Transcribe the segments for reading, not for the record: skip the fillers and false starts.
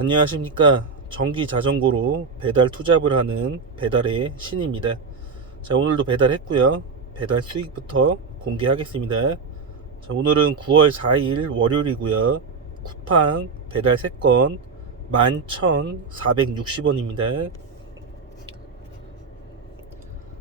안녕하십니까. 전기 자전거로 배달 투잡을 하는 배달의 신입니다. 자, 오늘도 배달했고요. 배달 수익부터 공개하겠습니다. 자, 오늘은 9월 4일 월요일이고요. 쿠팡 배달 3건 11,460원입니다.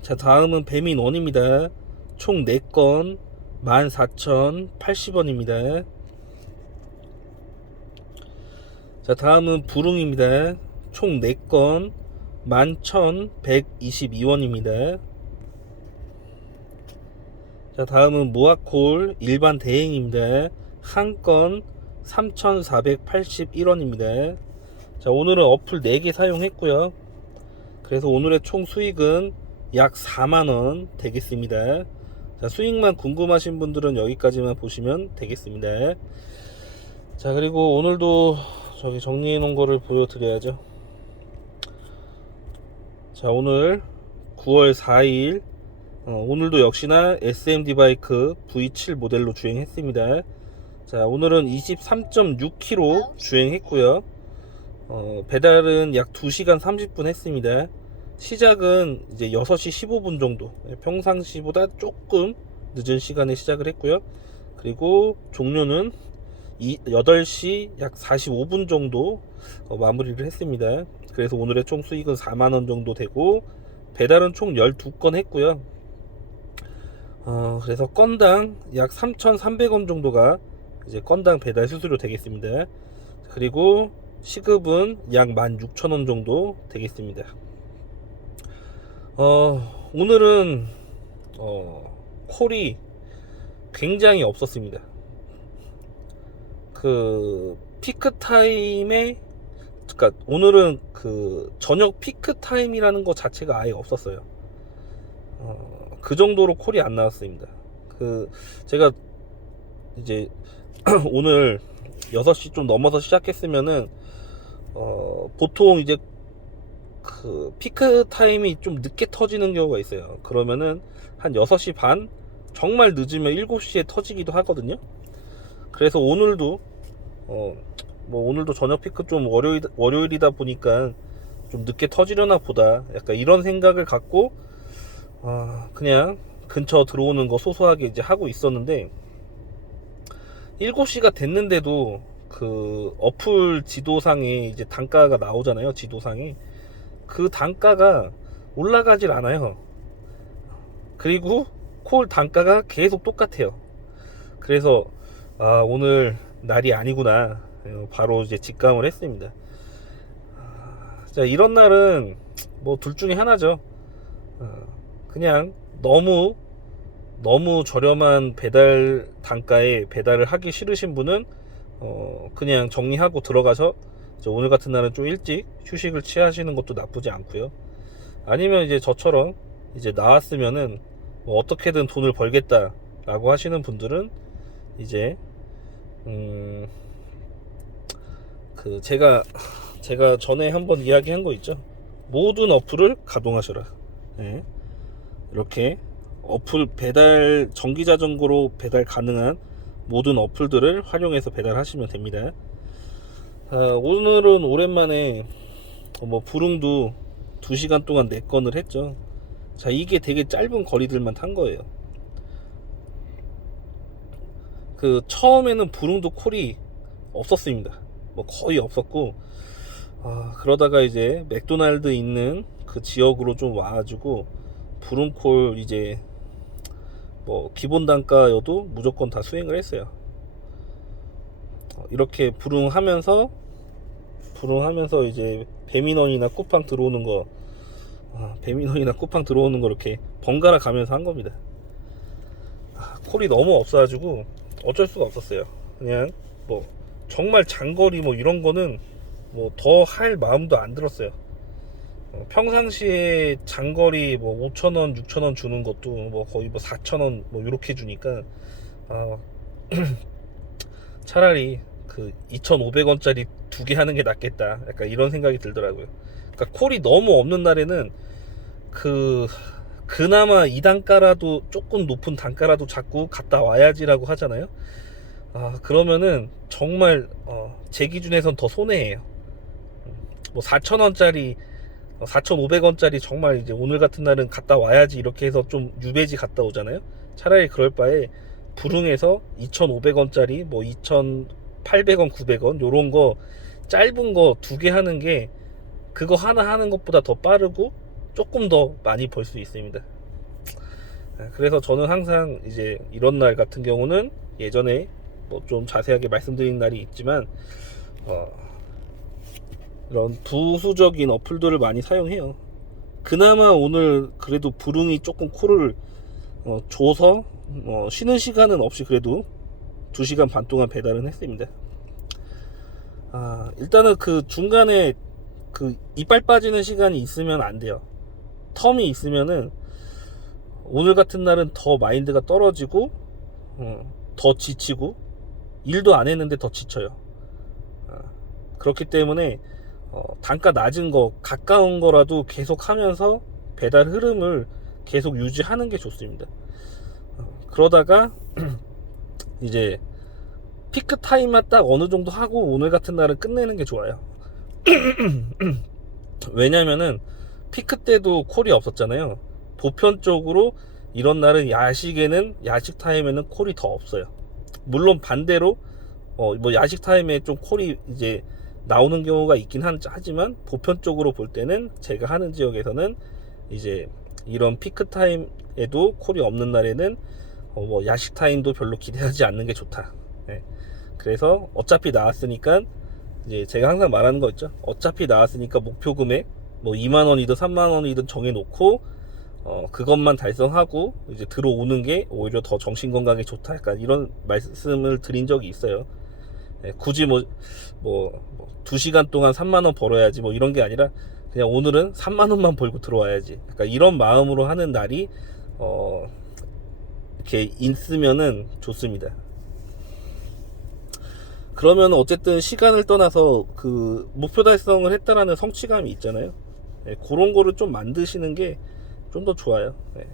자, 다음은 배민원입니다. 총 4건 14,080원입니다. 자, 다음은 부릉입니다. 총 4건 11,122원입니다. 자, 다음은 모아콜 일반 대행입니다. 한 건 3,481원입니다. 자, 오늘은 어플 4개 사용했고요. 그래서 오늘의 총 수익은 약 4만원 되겠습니다. 자, 수익만 궁금하신 분들은 여기까지만 보시면 되겠습니다. 자, 그리고 오늘도 저기 정리해 놓은 거를 보여드려야죠. 자, 오늘 9월 4일 오늘도 역시나 SMD 바이크 V7 모델로 주행했습니다. 자, 오늘은 23.6km 주행했고요. 배달은 약 2시간 30분 했습니다. 시작은 이제 6시 15분 정도, 평상시보다 조금 늦은 시간에 시작을 했고요. 그리고 종료는 8시 약 45분 정도 마무리를 했습니다. 그래서 오늘의 총 수익은 4만원 정도 되고, 배달은 총 12건 했고요. 그래서 건당 약 3,300원 정도가 이제 건당 배달 수수료 되겠습니다. 그리고 시급은 약 16,000원 정도 되겠습니다. 오늘은 콜이 굉장히 없었습니다. 그 피크 타임에, 그러니까 오늘은 그 저녁 피크 타임이라는 거 자체가 아예 없었어요. 그 정도로 콜이 안 나왔습니다. 제가 이제 오늘 6시 좀 넘어서 시작했으면은 보통 이제 그 피크 타임이 좀 늦게 터지는 경우가 있어요. 그러면은 한 6시 반, 정말 늦으면 7시에 터지기도 하거든요. 그래서 오늘도 오늘도 저녁 피크 좀 월요일이다 보니까 좀 늦게 터지려나 보다, 약간 이런 생각을 갖고 그냥 근처 들어오는 거 소소하게 이제 하고 있었는데, 7시가 됐는데도 그 어플 지도상에 이제 단가가 나오잖아요. 지도상에 그 단가가 올라가질 않아요. 그리고 콜 단가가 계속 똑같아요. 그래서 오늘 날이 아니구나, 바로 이제 직감을 했습니다. 자, 이런 날은 뭐 둘 중에 하나죠. 그냥 너무 저렴한 배달 단가에 배달을 하기 싫으신 분은 그냥 정리하고 들어가서 오늘 같은 날은 좀 일찍 휴식을 취하시는 것도 나쁘지 않고요. 아니면 이제 저처럼 이제 나왔으면은 뭐 어떻게든 돈을 벌겠다 라고 하시는 분들은 이제 제가 전에 한번 이야기한 거 있죠. 모든 어플을 가동하셔라. 네. 이렇게 어플 배달, 전기 자전거로 배달 가능한 모든 어플들을 활용해서 배달하시면 됩니다. 오늘은 오랜만에 부릉도 2시간 동안 4건을 했죠. 자, 이게 되게 짧은 거리들만 탄 거예요. 처음에는 부릉도 콜이 없었습니다. 뭐 거의 없었고, 그러다가 이제 맥도날드 있는 그 지역으로 좀 와가지고 부릉콜 이제 뭐 기본 단가여도 무조건 다 수행을 했어요. 이렇게 부릉하면서 이제 배민원이나 쿠팡 들어오는 거 이렇게 번갈아 가면서 한 겁니다. 콜이 너무 없어가지고 어쩔 수가 없었어요. 그냥 뭐 정말 장거리 뭐 이런 거는 뭐 더 할 마음도 안 들었어요. 평상시에 장거리 뭐 5,000원, 6,000원 주는 것도 뭐 거의 뭐 4,000원 뭐 이렇게 주니까 차라리 그 2,500원짜리 2개 하는 게 낫겠다, 약간 이런 생각이 들더라고요. 그러니까 콜이 너무 없는 날에는 그나마 이 단가라도, 조금 높은 단가라도 자꾸 갔다 와야지라고 하잖아요. 그러면은 정말 제 기준에선 더 손해예요. 뭐 4,000원짜리 4,500원짜리 정말 이제 오늘 같은 날은 갔다 와야지 이렇게 해서 좀 유배지 갔다 오잖아요. 차라리 그럴 바에 부릉에서 2,500원짜리 뭐 2,800원 900원 요런 거 짧은 거 2개 하는 게 그거 하나 하는 것보다 더 빠르고 조금 더 많이 벌 수 있습니다. 그래서 저는 항상 이제 이런 날 같은 경우는 예전에 뭐 좀 자세하게 말씀드린 날이 있지만 이런 부수적인 어플들을 많이 사용해요. 그나마 오늘 그래도 부릉이 조금 코를 줘서 쉬는 시간은 없이 그래도 2시간 반 동안 배달은 했습니다. 일단은 그 중간에 그 이빨 빠지는 시간이 있으면 안 돼요. 텀이 있으면은 오늘 같은 날은 더 마인드가 떨어지고 더 지치고 일도 안 했는데 더 지쳐요. 그렇기 때문에 단가 낮은 거 가까운 거라도 계속 하면서 배달 흐름을 계속 유지하는 게 좋습니다. 그러다가 이제 피크 타임만 딱 어느 정도 하고 오늘 같은 날은 끝내는 게 좋아요. 왜냐면은 피크 때도 콜이 없었잖아요. 보편적으로 이런 날은 야식 타임에는 콜이 더 없어요. 물론 반대로 뭐 야식 타임에 좀 콜이 이제 나오는 경우가 있긴 하지만 보편적으로 볼 때는 제가 하는 지역에서는 이제 이런 피크 타임에도 콜이 없는 날에는 뭐 야식 타임도 별로 기대하지 않는 게 좋다. 네. 그래서 어차피 나왔으니까 이제 제가 항상 말하는 거 있죠. 어차피 나왔으니까 목표 금액 뭐 2만원이든 3만원이든 정해놓고 그것만 달성하고 이제 들어오는 게 오히려 더 정신건강에 좋다. 약간 이런 말씀을 드린 적이 있어요. 네, 굳이 뭐 2시간 동안 3만원 벌어야지 뭐 이런 게 아니라 그냥 오늘은 3만원만 벌고 들어와야지. 약간 이런 마음으로 하는 날이 이렇게 있으면은 좋습니다. 그러면 어쨌든 시간을 떠나서 그 목표 달성을 했다라는 성취감이 있잖아요. 네, 그런 거를 좀 만드시는 게 좀 더 좋아요. 네.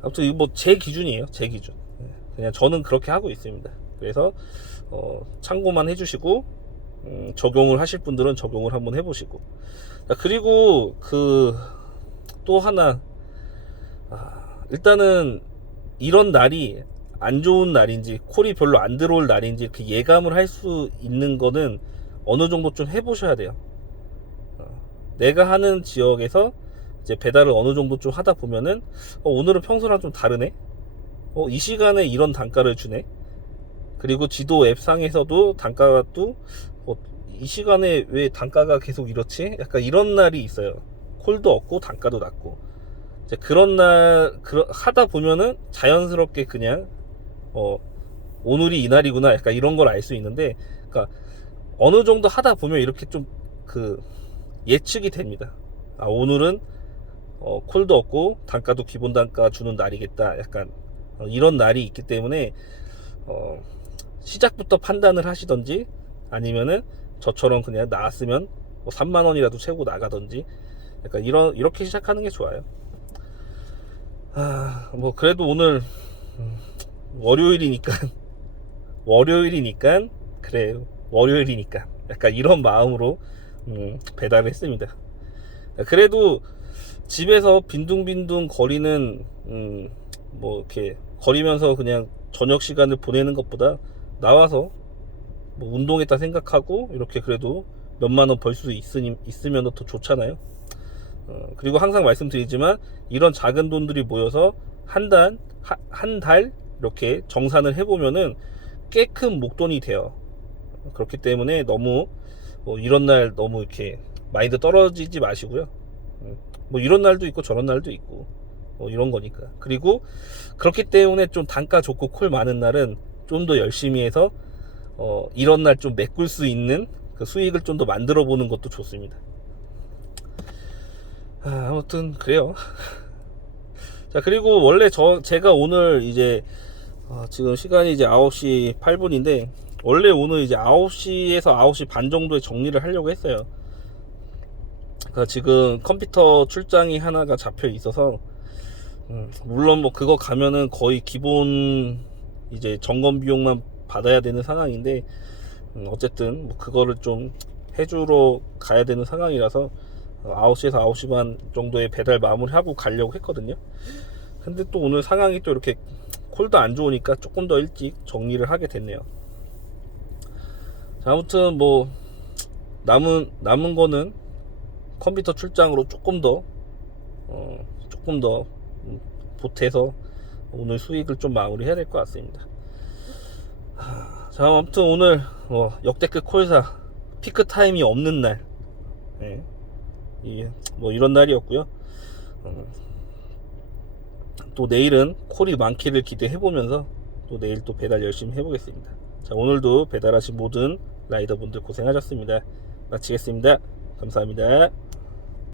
아무튼 이거 뭐 제 기준이에요. 제 기준. 네. 그냥 저는 그렇게 하고 있습니다. 그래서 참고만 해주시고 적용을 하실 분들은 적용을 한번 해보시고. 자, 그리고 그 또 하나 일단은 이런 날이 안 좋은 날인지 콜이 별로 안 들어올 날인지 그 예감을 할 수 있는 거는 어느 정도 좀 해보셔야 돼요. 내가 하는 지역에서 이제 배달을 어느 정도 좀 하다 보면은 오늘은 평소랑 좀 다르네. 이 시간에 이런 단가를 주네. 그리고 지도 앱 상에서도 단가가 또 이 시간에 왜 단가가 계속 이렇지? 약간 이런 날이 있어요. 콜도 없고 단가도 낮고. 이제 그런 날 하다 보면은 자연스럽게 그냥 오늘이 이날이구나 약간 이런 걸 알 수 있는데, 그러니까 어느 정도 하다 보면 이렇게 좀 그 예측이 됩니다. 오늘은 콜도 없고 단가도 기본 단가 주는 날이겠다. 약간 이런 날이 있기 때문에 시작부터 판단을 하시던지 아니면은 저처럼 그냥 나왔으면 뭐 3만 원이라도 채고 나가던지 약간 이렇게 시작하는 게 좋아요. 뭐 그래도 오늘 월요일이니까 그래 월요일이니까 약간 이런 마음으로 배달을 했습니다. 그래도 집에서 빈둥빈둥 거리는 뭐 이렇게 거리면서 그냥 저녁 시간을 보내는 것보다 나와서 뭐 운동했다 생각하고 이렇게 그래도 몇만 원 벌 수 있으면 더 좋잖아요. 그리고 항상 말씀드리지만 이런 작은 돈들이 모여서 한 달 이렇게 정산을 해보면은 꽤 큰 목돈이 돼요. 그렇기 때문에 너무 이런 날 너무 이렇게 마인드 떨어지지 마시고요. 뭐 이런 날도 있고 저런 날도 있고 이런 거니까. 그리고 그렇기 때문에 좀 단가 좋고 콜 많은 날은 좀 더 열심히 해서 이런 날 좀 메꿀 수 있는 그 수익을 좀 더 만들어 보는 것도 좋습니다. 아무튼 그래요. 자, 그리고 원래 제가 오늘 이제 지금 시간이 이제 9시 8분인데 원래 오늘 이제 9시에서 9시 반 정도에 정리를 하려고 했어요. 그러니까 지금 컴퓨터 출장이 하나가 잡혀 있어서 물론 뭐 그거 가면은 거의 기본 이제 점검 비용만 받아야 되는 상황인데 어쨌든 뭐 그거를 좀 해주러 가야 되는 상황이라서 9시에서 9시 반 정도에 배달 마무리하고 가려고 했거든요. 근데 또 오늘 상황이 또 이렇게 콜도 안 좋으니까 조금 더 일찍 정리를 하게 됐네요. 자, 아무튼 뭐 남은 거는 컴퓨터 출장으로 조금 더 보태서 오늘 수익을 좀 마무리해야 될 것 같습니다. 자, 아무튼 오늘 역대급 콜사 피크 타임이 없는 날, 네, 뭐 이런 날이었고요. 또 내일은 콜이 많기를 기대해 보면서 또 내일 또 배달 열심히 해보겠습니다. 자, 오늘도 배달하신 모든 라이더분들 고생하셨습니다. 마치겠습니다. 감사합니다.